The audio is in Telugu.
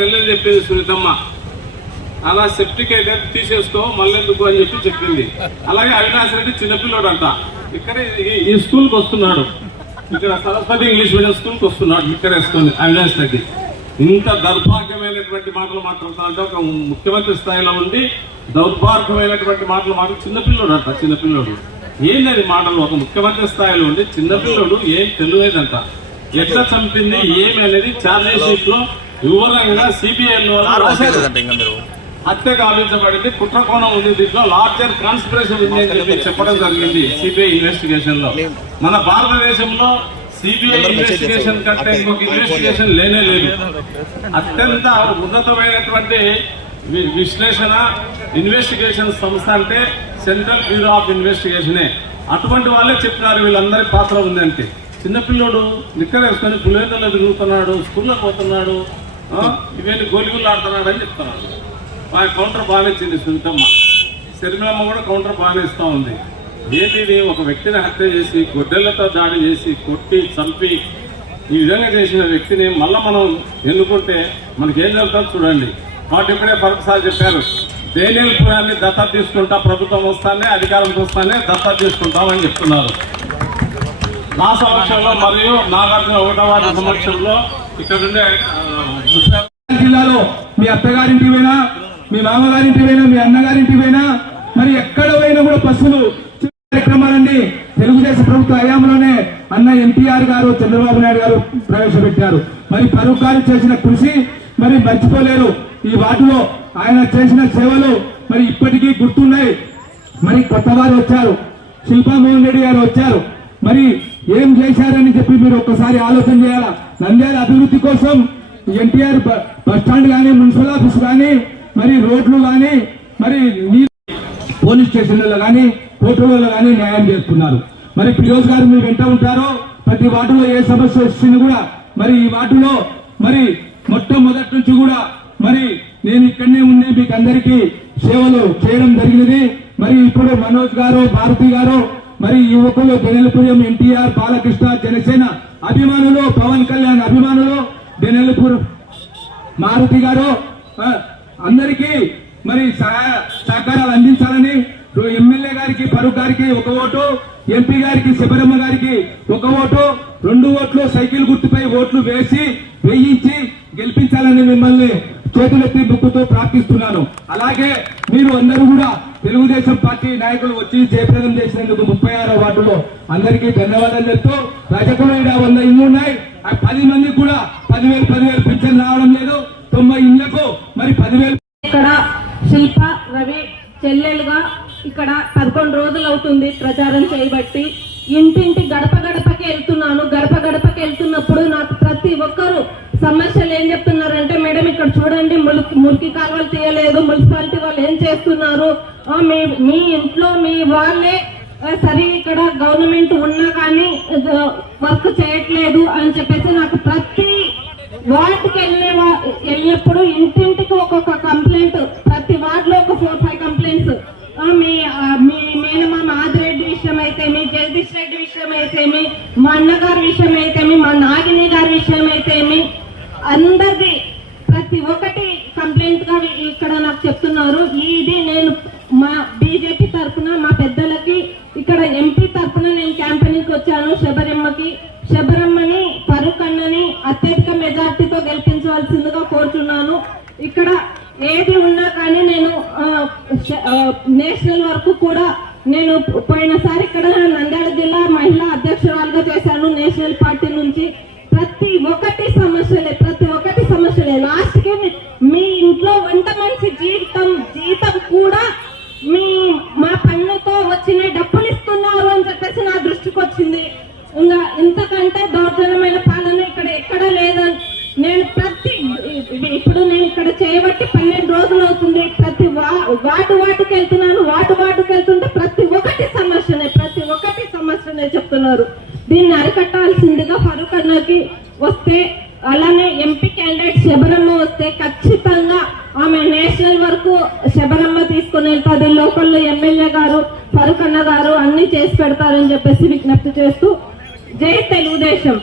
చెల్లెలు చెప్పింది సునీతమ్మ. అలా సెప్టిక్ అయితే తీసేసుకో మళ్ళెందుకు అని చెప్పి చెప్పింది. అలాగే అవినాష్ రెడ్డి చిన్నపిల్లోడు అంట ఇక్కడ ఈ- స్కూల్కి వస్తున్నాడు. ఇక్కడ సరస్వతి ఇంగ్లీష్ మీడియం స్కూల్కి వస్తున్నాడు ఇక్కడ వేసుకొని అవినాష్ రెడ్డి. ఇంత దౌర్భాగ్యమైనటువంటి మాటలు మాట్లాడుతున్నాడంటే ఒక ముఖ్యమంత్రి స్థాయిలో ఉండి దౌర్భాగ్యమైనటువంటి మాటలు మాట్లాడు చిన్నపిల్లోడు అంట చిన్నపిల్లోడు ఏంటది మాటలు? ఒక ముఖ్యమంత్రి స్థాయిలో ఉండి చిన్నపిల్లోడు ఏం తెలియదంట ఎట్లా చంపింది ఏమి అనేది ఛార్జ్ షీట్ సిబిఐ హత్య గావించబడింది. కుట్రకోణం ఉంది దీంట్లో. లార్జర్ కాన్స్పిరేషన్ ఉంది అని చెప్పి చెప్పడం జరిగింది సిబిఐ ఇన్వెస్టిగేషన్లో. మన భారతదేశంలో సిబిఐ ఇన్వెస్టిగేషన్ కంటే ఇంకొక ఇన్వెస్టిగేషన్ లేనే లేదు. అత్యంత ఉన్నతమైనటువంటి విశ్లేషణ ఇన్వెస్టిగేషన్ సంస్థ అంటే సెంట్రల్ బ్యూరో ఆఫ్ ఇన్వెస్టిగేషనే అటువంటి వాళ్ళే చెప్తున్నారు వీళ్ళందరి పాత్ర ఉంది అంటే. చిన్నపిల్లోడు నిక్కర వేసుకొని పులివెందులో తిరుగుతున్నాడు స్కూల్లో పోతున్నాడు ఇవన్నీ గోలిగుళ్ళు ఆడుతున్నాడు అని చెప్తున్నాడు మా కౌంటర్ బాగానే ఇచ్చింది సునీతమ్మ. శర్మిలమ్మ కూడా కౌంటర్ బాగానే ఉంది. ఏపీని ఒక వ్యక్తిని హత్య చేసి గొడ్డలతో దాడి చేసి కొట్టి చంపి ఈ విధంగా చేసిన వ్యక్తిని మళ్ళీ మనం ఎన్నుకుంటే మనకి ఏం జరుగుతుందో చూడండి. కాబట్టి ఇప్పుడే ఫరూక్ సార్ చెప్పారు దేనిపురాన్ని దత్తా తీసుకుంటా ప్రభుత్వం వస్తానే అధికారం వస్తానే దత్తా తీసుకుంటామని చెప్తున్నారు. నా సమక్షంలో మరియు నాగార్జున ఒకటవ సమక్షంలో ఇక్కడ జిల్లాలో మీ అత్తగారింటికి పోయినా మీ మామగారింటి పోయినా మీ అన్నగారింటి పోయినా మరి ఎక్కడ పోయినా కూడా పశువులు కార్యక్రమాలన్నీ తెలుగుదేశం ప్రభుత్వ హయాంలోనే అన్న ఎన్టీఆర్ గారు చంద్రబాబు నాయుడు గారు ప్రవేశపెట్టారు. మరి ఫరూక్ గారు చేసిన కృషి మరి మర్చిపోలేరు. ఈ వాటిలో ఆయన చేసిన సేవలు మరి ఇప్పటికీ గుర్తున్నాయి. మరి కొత్త వారు వచ్చారు. శిల్పా మోహన్ రెడ్డి గారు వచ్చారు. మరి ఏం చేశారని చెప్పి మీరు ఒక్కసారి ఆలోచన చేయాలా? నంద్యాల అభివృద్ధి కోసం NTR bus stand bus stand కానీ మున్సిపల్ ఆఫీస్ కానీ మరి రోడ్లు కానీ మరి నీ పోలీస్ స్టేషన్లలో కానీ కోర్టులలో కానీ న్యాయం చేస్తున్నారు. మరి ఫిరోజ్ గారు మీరు వెంట ఉంటారో ప్రతి వార్డులో ఏ సమస్య వచ్చింది కూడా మరి ఈ వార్డులో మరి మొట్టమొదటి నుంచి కూడా మరి నేను ఇక్కడనే ఉండి మీకు అందరికీ సేవలు చేయడం జరిగినది. మరి ఇప్పుడు మనోజ్ గారు భారతి గారు మరి యువకులు దెనెలపురం ఎన్టీఆర్ బాలకృష్ణ జనసేన అభిమానులు పవన్ కళ్యాణ్ అభిమానులు దెనెలపురం మారుతి గారు అందరికీ మరి సహకారాలు అందించాలని ఎమ్మెల్యే గారికి ఫరూక్ గారికి ఒక ఓటు ఎంపీ గారికి శబరమ్మ గారికి ఒక ఓటు. రెండు ఓట్లు సైకిల్ గుర్తుపై ఓట్లు వేసి వేయించి గెలిపించాలని మిమ్మల్ని చేతులెత్తి బుక్కుతో ప్రార్థిస్తున్నాను. అలాగే మీరు అందరూ కూడా తెలుగుదేశం పార్టీ నాయకులు వచ్చి జయప్రదం చేసినందుకు ముప్పై ఆరో వార్డులో అందరికీ ధన్యవాదాలు చెప్తూ రజకులు వంద ఇల్లు ఉన్నాయి. ఆ పది మందికి కూడా పదివేలు పదివేలు పింఛన్ రావడం లేదు. తొంభై ఇళ్ళకు మరి పదివేలు ఇక్కడ శిల్ప రవి చెల్లెలుగా ఇక్కడ పదకొండు రోజులు అవుతుంది ప్రచారం చేయబట్టి. ఇంటింటి గడప గడపకి వెళ్తున్నారు ఇప్పుడు నాకు ప్రతి ఒక్కరు సమస్యలు ఏం చెప్తున్నారంటే మేడం ఇక్కడ చూడండి మురికి మురికి కాలువలు తీయలేదు మున్సిపాలిటీ వాళ్ళు ఏం చేస్తున్నారు? మీ మీ ఇంట్లో మీ వాళ్ళే సరే ఇక్కడ గవర్నమెంట్ ఉన్నా కానీ వర్క్ చేయట్లేదు అని చెప్పేసి నాకు ప్రతి వార్డుకి వెళ్ళే వా- వెళ్ళినప్పుడు ఇంటింటి అయితేమి మా అన్నగారి విషయం అయితేమి మా నాగిని గారి విషయం అయితేమి అందరిది ప్రతి ఒక్కటి కంప్లైంట్గా ఇక్కడ నాకు చెప్తున్నారు. ఇది నేను మా బీజేపీ తరఫున మా పెద్దలకి ఇక్కడ ఎంపీ తరఫున నేను క్యాంపెయినింగ్ వచ్చాను. శబరమ్మకి శబరమ్మని ఫరూక్ అన్నని అత్యధిక మెజార్టీతో గెలిపించవలసిందిగా కోరుతున్నాను ఇక్కడ ఏది ఉన్నా కానీ నేను నేషనల్ వరకు కూడా నేను జీతం కూడా మీ మా పన్నుతో వచ్చిన డబ్బులు ఇస్తున్నారు అని చెప్పేసి నా దృష్టికి వచ్చింది. ఇంకా ఇంతకంటే దౌర్జన్యమైన పాలన ఇక్కడ ఎక్కడ లేదని నేను ప్రతి ఇప్పుడు నేను ఇక్కడ చేయబట్టి పన్నెండు రోజులు అవుతుంది. ప్రతి వా- వాటు వాటికి వెళ్తున్నాను వాటి వాటికి వెళ్తుంటే ప్రతి ఒక్కటి సమస్యనే ప్రతి ఒక్కటి సమస్యనే చెప్తున్నారు. దీన్ని అరికట్టాల్సిందిగా ఫరూక్ అన్నకి వస్తే అలానే ఎంపీ క్యాండిడేట్ శబరమ్మ వస్తే ఖచ్చితంగా ఆమె నేషనల్ వరకు శబరమ్మ తీసుకుని వెళ్తాది లోకల్లో ఎమ్మెల్యే గారు ఫరూక్ అన్న గారు అన్ని చేసి పెడతారని చెప్పేసి విజ్ఞప్తి చేస్తూ జై తెలుగుదేశం.